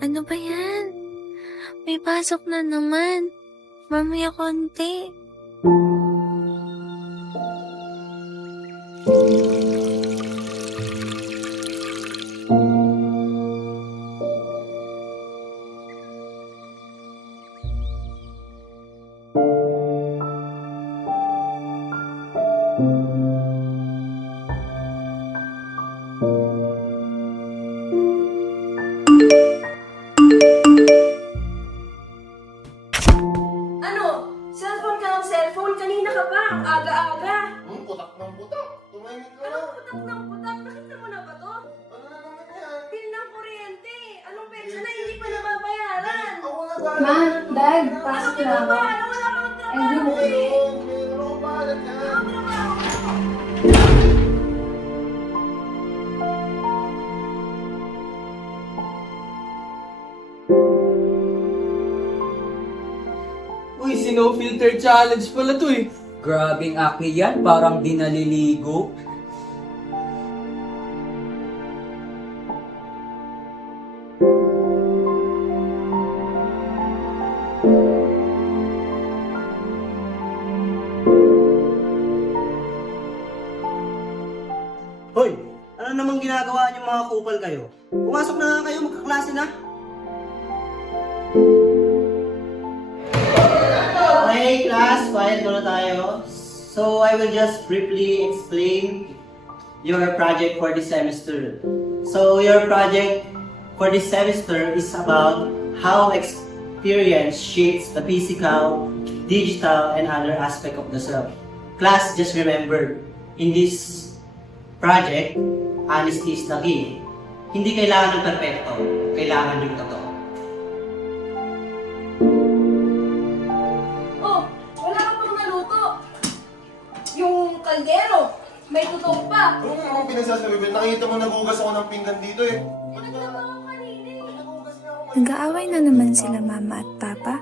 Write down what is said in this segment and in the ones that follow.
Ano ba yan? May pasok na naman. Mamaya konti. Ano? Cellphone ka ng cellphone? Kanina ka pa. Ang aga-aga. Putak ng putak. Tumahimik ka na. Anong putak ng putak? Nakita mo na ba to? Ano na naman yan? Bill ng kuryente. Anong petsa na hindi pa nababayaran? Ako na ba? Ma, Dad, Ano pasok na ako. trabaho? Ano wala kang trabaho? Ayun, Meron akong bahalat yan. Anong trabaho mo? Uy, snow filter challenge pala to eh. Grabing acne yan, parang di naliligo. Hoy, ano namang ginagawa niyo mga kupal kayo? Pumasok na nga kayo, magkaklase na. Okay, class, quiet muna tayo. So, I will just briefly explain your project for this semester. So, your project for this semester is about how experience shapes the physical, digital, and other aspect of the self. Class, just remember, in this project, honesty is the key. Hindi kailangan ng perfecto, kailangan yung totoo. Oh, wala ka pang naluto. Yung kaldero. May tutok pa. Ano nga naman pinagsasabi, Bel? Nakita mo nagugas ako ng pinggan dito eh. Nagtrabaho kanina eh. Nagugas na ako. Nag-aaway na naman sila mama at papa.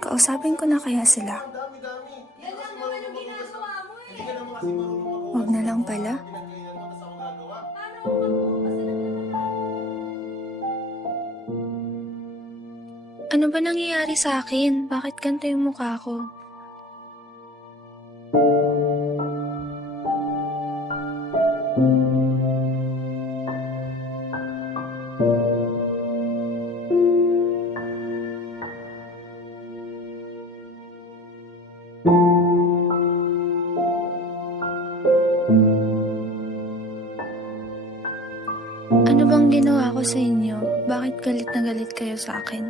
Kausapin ko na kaya sila. Ang dami-dami. Yan lang naman yung ginagawa mo eh. Hindi ka naman kasi marunong mag-ugas. Wag na lang pala. Pinagkainan mo, tas ako gagawa. Paano ako magbukas na Ano ba nangyayari sa akin? Bakit ganito yung mukha ko? Ano bang ginawa ko sa inyo? Bakit galit na galit kayo sa akin?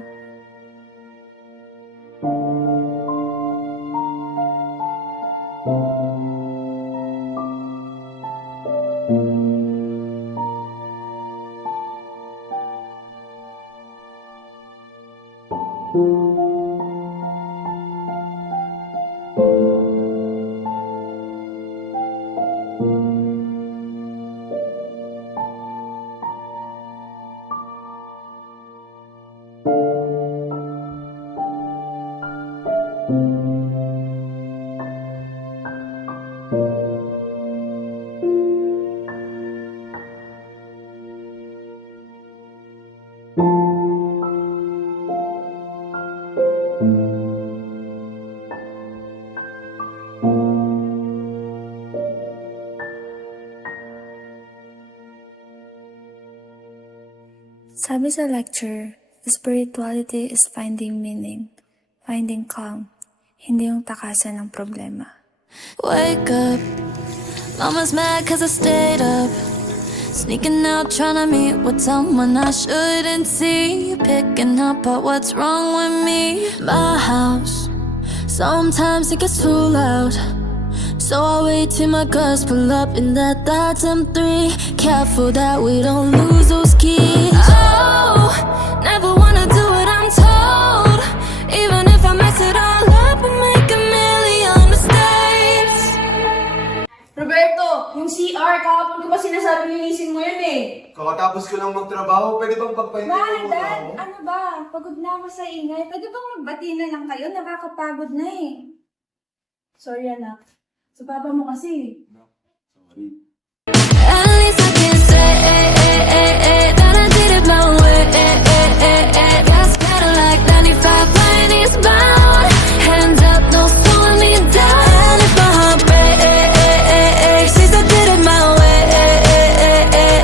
Sabi sa lecture, spirituality is finding meaning, finding calm, hindi yung takasan ng problema. Wake up, mama's mad cause I stayed up. Sneaking out trying to meet with someone I shouldn't see. Picking up at what's wrong with me. My house, sometimes it gets too loud. So I wait till my guts pull up in that M3. Careful that we don't lose those keys. Oh, never wanna do what I'm told. Even if I mess it all up and make a million mistakes. Roberto, yung CR, kahapon ko pa sinasabi linisin mo yun eh. Kakatapos ko lang magtrabaho, pwede bang pagpahinga mo muna Dad, ako? ano ba? Pagod na ako sa ingay. Pwede bang magbati na lang kayo? Nakakapagod na eh. Sorry anak. Sa papa mo kasi. At least that I did it my way. Gas pedal like 95, flying eastbound. Hands up, no slowing me down. And if my heart breaks, since I did it my way,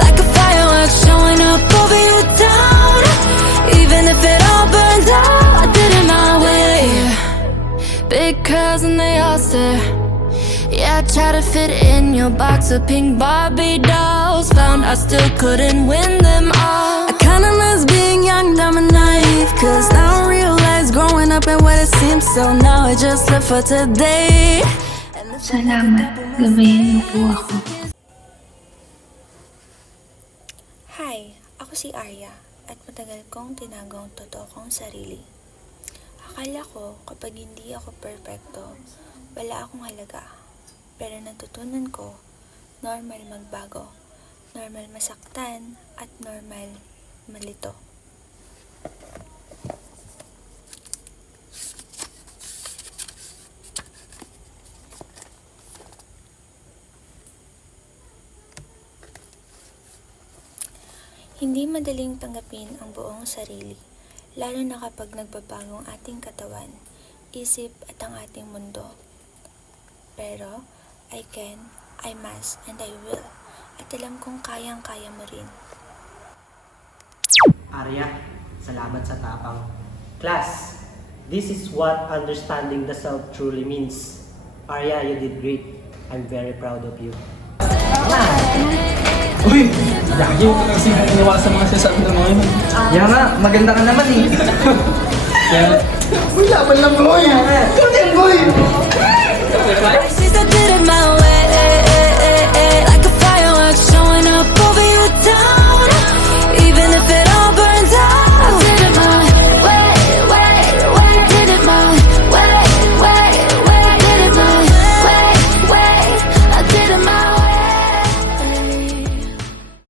like a firework showing up over your town. Even if it all burns out, I did it my way. Big curls and they all stare. Yeah, I tried to fit in your box of pink Barbie dolls. Found I still couldn't win them all. I kinda miss being young, dumb and naive, cause now I realize growing up ain't what it seems. So now I just live for today. Salamat, gabayan mo po ako. Hi, ako si Arya at matagal kong tinago ang totoo kong sarili. Akala ko kapag hindi ako perpekto, wala akong halaga. Pero natutunan ko, normal magbago, normal masaktan, at normal malito. Hindi madaling tanggapin ang buong sarili, lalo na kapag nagbabago ang ating katawan, isip at ang ating mundo. Pero, I can, I must, and I will. At alam kong kayang-kaya mo rin. Arya, salamat sa tapang. Class, this is what understanding the self truly means. Arya, you did great. I'm very proud of you. Uy! Lagi mo kasi naniniwala sa mga sasabi ng mga yun. Kaya nga, maganda ka naman eh. Kaya... Uy, laban lang, boy! Ikaw din, boy!